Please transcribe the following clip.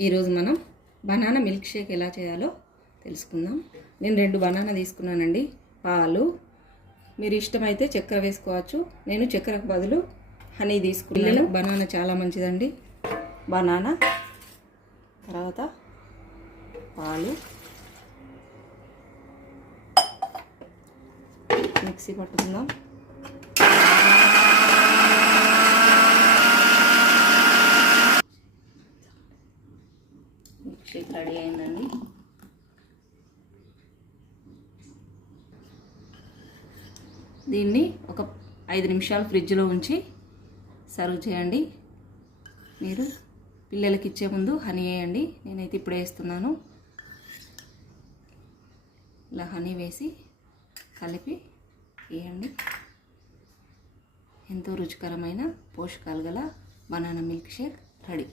ఈరోజు మనం banana milk shake ఎలా చేయాలో తెలుసుకుందాం. నేను 2 బనానా తీసుకున్నానండి. పాలు, మీరు ఇష్టమైతే చక్కెర వేసుకోవచ్చు. నేను చక్కెరకు బదులు హనీ తీసుకున్నాను. బనానా చాలా మంచిదండి. బనానా, తర్వాత పాలు, మిక్సీ పట్టుకుందాం. మిల్క్ షేక్ రెడీ అయిందండి. దీన్ని ఒక 5 నిమిషాలు ఫ్రిడ్జ్లో ఉంచి సర్వ్ చేయండి. మీరు పిల్లలకి ఇచ్చే ముందు హనీ వేయండి. నేనైతే ఇప్పుడే వేస్తున్నాను. ఇలా హనీ వేసి కలిపి వేయండి. ఎంతో రుచికరమైన పోషకాలు గల బనానా మిల్క్ షేక్ రెడీ.